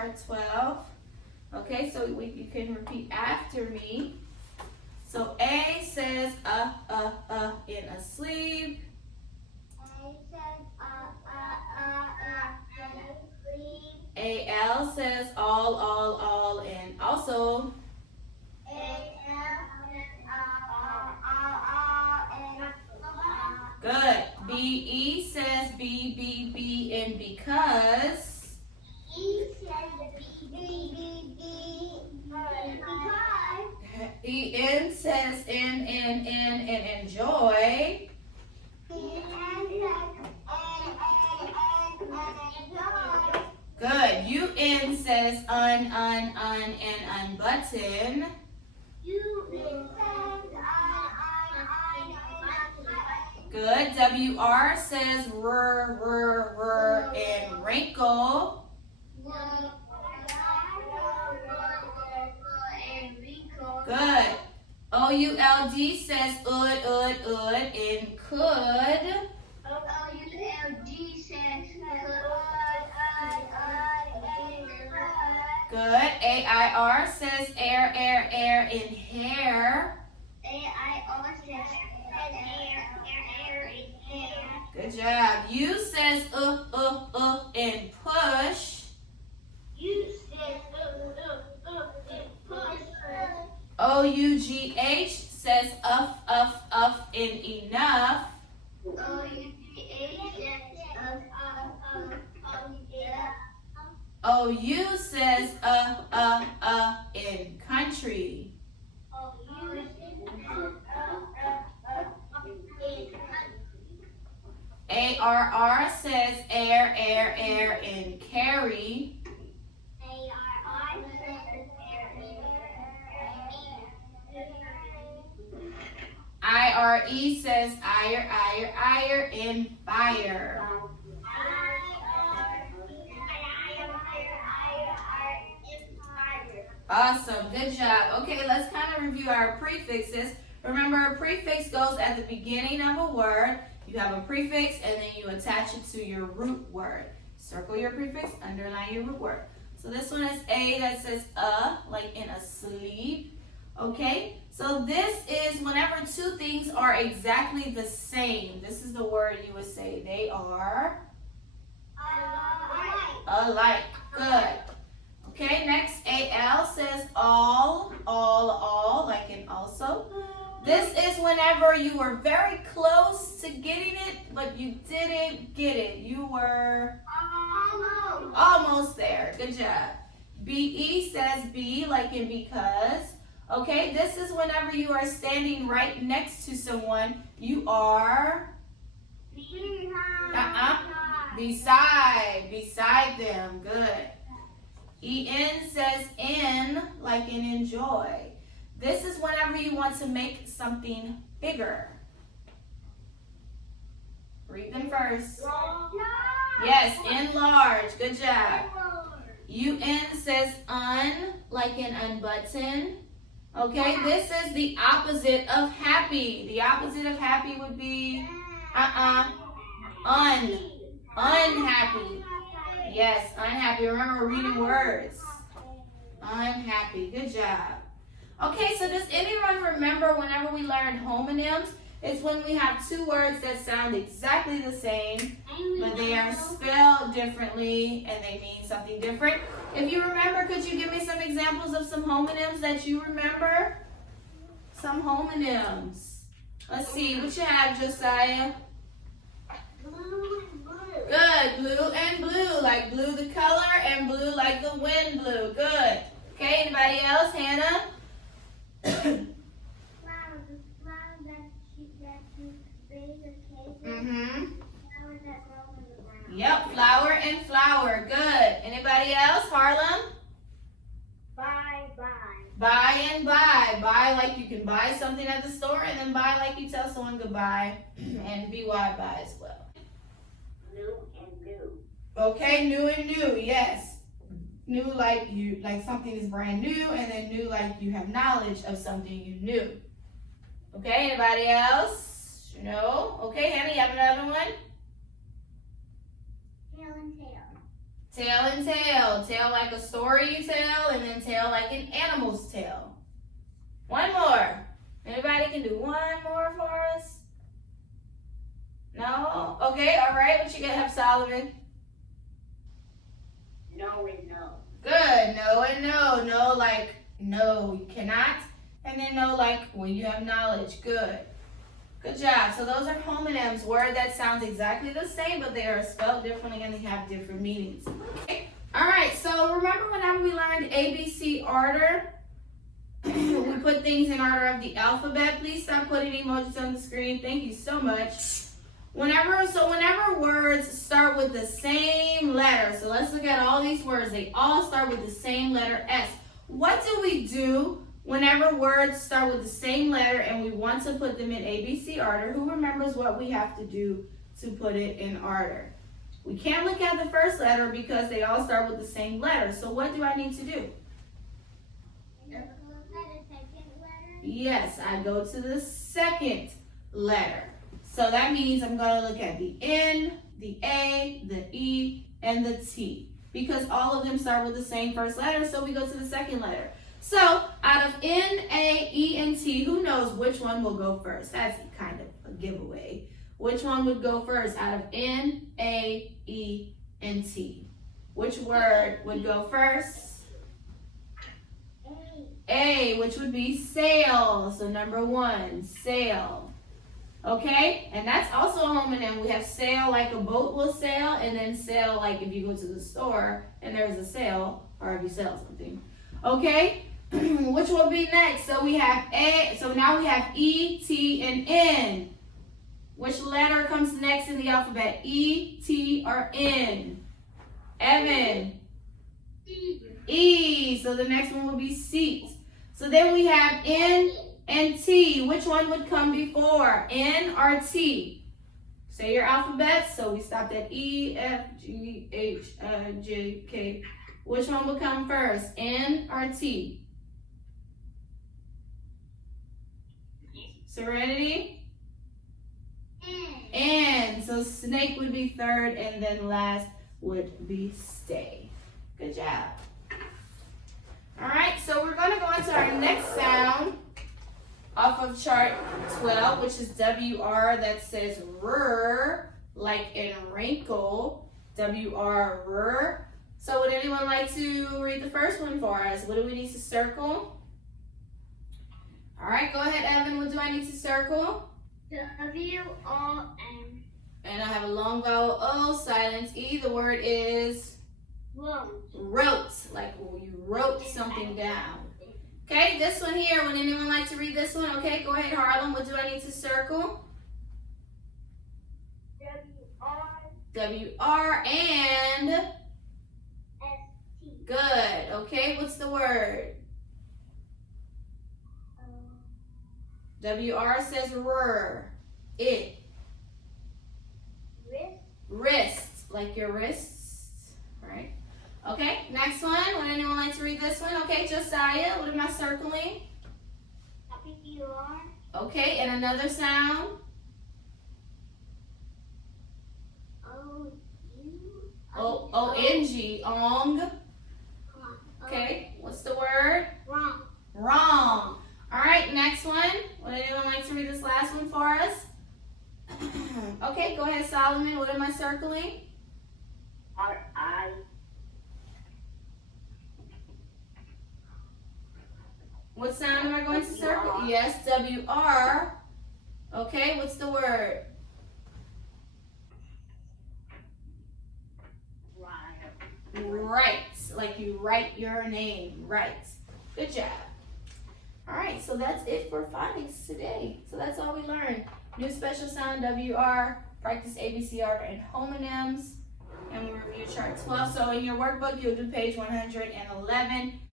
chart 12. Okay, so you can repeat after me. So A says in a sleep. A says in sleep. AL says all and also. Good. BE says B in because. E says B because. EN says in enjoy. Good. UN says un and unbutton. Good. WR says r and wrinkle. Good. OULD says ud and could. Good. AIR says air in hair. Good job. U says and push. OUGH says uff in enough. OU says in country. ARR says air in carry. IRE says ire in fire. Awesome, good job. Okay, let's kind of review our prefixes. Remember, a prefix goes at the beginning of a word. You have a prefix and then you attach it to your root word. Circle your prefix, underline your root word. So this one is A that says like in asleep. Okay, so this is whenever two things are exactly the same. This is the word you would say. They are alike. Good. Okay, next AL says all, like in also. This is whenever you were very close to getting it, but you didn't get it. You were almost there. Good job. BE says be, like in because. Okay, this is whenever you are standing right next to someone. You are beside them. Good. EN says in, like in enjoy. This is whenever you want to make something bigger. Read them first. Yes, enlarge. Good job. UN says like in unbutton. Okay, this is the opposite of happy. The opposite of happy would be unhappy. Yes, unhappy. Remember, we're reading words. Unhappy. Good job. Okay, so does anyone remember whenever we learned homonyms? It's when we have two words that sound exactly the same, but they are spelled differently and they mean something different. If you remember, could you give me some examples of some homonyms that you remember? Some homonyms. Let's see, what you have, Josiah? Blue and blue. Good, blue and blue, like blue the color and blue like the wind blew. Good. Okay, anybody else? Hannah? Yep, flower and flower. Good. Anybody else? Harlem? Bye. Buy and buy. Buy like you can buy something at the store, and then buy like you tell someone goodbye, and BY buy as well. New and new. Okay, new and new. Yes. New like something is brand new, and then new like you have knowledge of something you knew. Okay, anybody else? No? Okay, Hannah, you have another one? Tail and tail. Tail and tail. Tail like a story you tell, and then tail like an animal's tail. One more. Anybody can do one more for us? No? Okay, all right. What you gonna have, Solomon? No and no. Good. No and no. No like no, you cannot. And then no like when you have knowledge. Good. Good job. So those are homonyms, word that sounds exactly the same, but they are spelled differently and they have different meanings. Okay. All right. So remember whenever we learned ABC order, we put things in order of the alphabet. Please stop putting emojis on the screen. Thank you so much. Whenever words start with the same letter, so let's look at all these words. They all start with the same letter S. What do we do whenever words start with the same letter and we want to put them in ABC order? Who remembers what we have to do to put it in order? We can't look at the first letter because they all start with the same letter. So what do I need to do? Yes, I go to the second letter. So that means I'm going to look at the N, the A, the E, and the T. Because all of them start with the same first letter, so we go to the second letter. So out of N, A, E, and T, who knows which one will go first? That's kind of a giveaway. Which one would go first out of N, A, E, and T? Which word would go first? A, which would be sail. So number 1, sail. Okay? And that's also a homonym. We have sail like a boat will sail, and then sail like if you go to the store and there's a sale, or if you sell something. Okay? Which will be next? So we have A, so now we have E, T, and N. Which letter comes next in the alphabet? E, T, or N? Evan? E. So the next one will be seat. So then we have N and T. Which one would come before? N or T? Say your alphabet. So we stopped at E, F, G, H, I, J, K. Which one would come first? N or T? Serenity? N. So snake would be third, and then last would be stay. Good job. All right, so we're going to go on to our next sound off of chart 12, which is WR. That says R, like in wrinkle. WR, R. So would anyone like to read the first one for us? What do we need to circle? All right, go ahead, Evan. What do I need to circle? W-O-N. And I have a long vowel O, silent E. The word is? Wrote, like you wrote something down. Okay, this one here, would anyone like to read this one? Okay, go ahead, Harlem. What do I need to circle? W-R and? S-T. Good. Okay, what's the word? W-R says R. It. Wrist, like your wrists, right? Okay, next one. Would anyone like to read this one? Okay, Josiah, what am I circling? W-R. Okay, and another sound? O-U. O-N-G, ong. Okay, what's the word? Wrong. Wrong. All right, next one. Would anyone like to read this last one for us? Okay, go ahead, Solomon. What am I circling? R-I. What sound am I going to circle? W-R. Yes, W-R. Okay, what's the word? Right, like you write your name, right. Good job. All right, so that's it for phonics today. So that's all we learned. New special sound, WR, practice ABC order and homonyms, and we review chart 12. So in your workbook, you'll do page 111.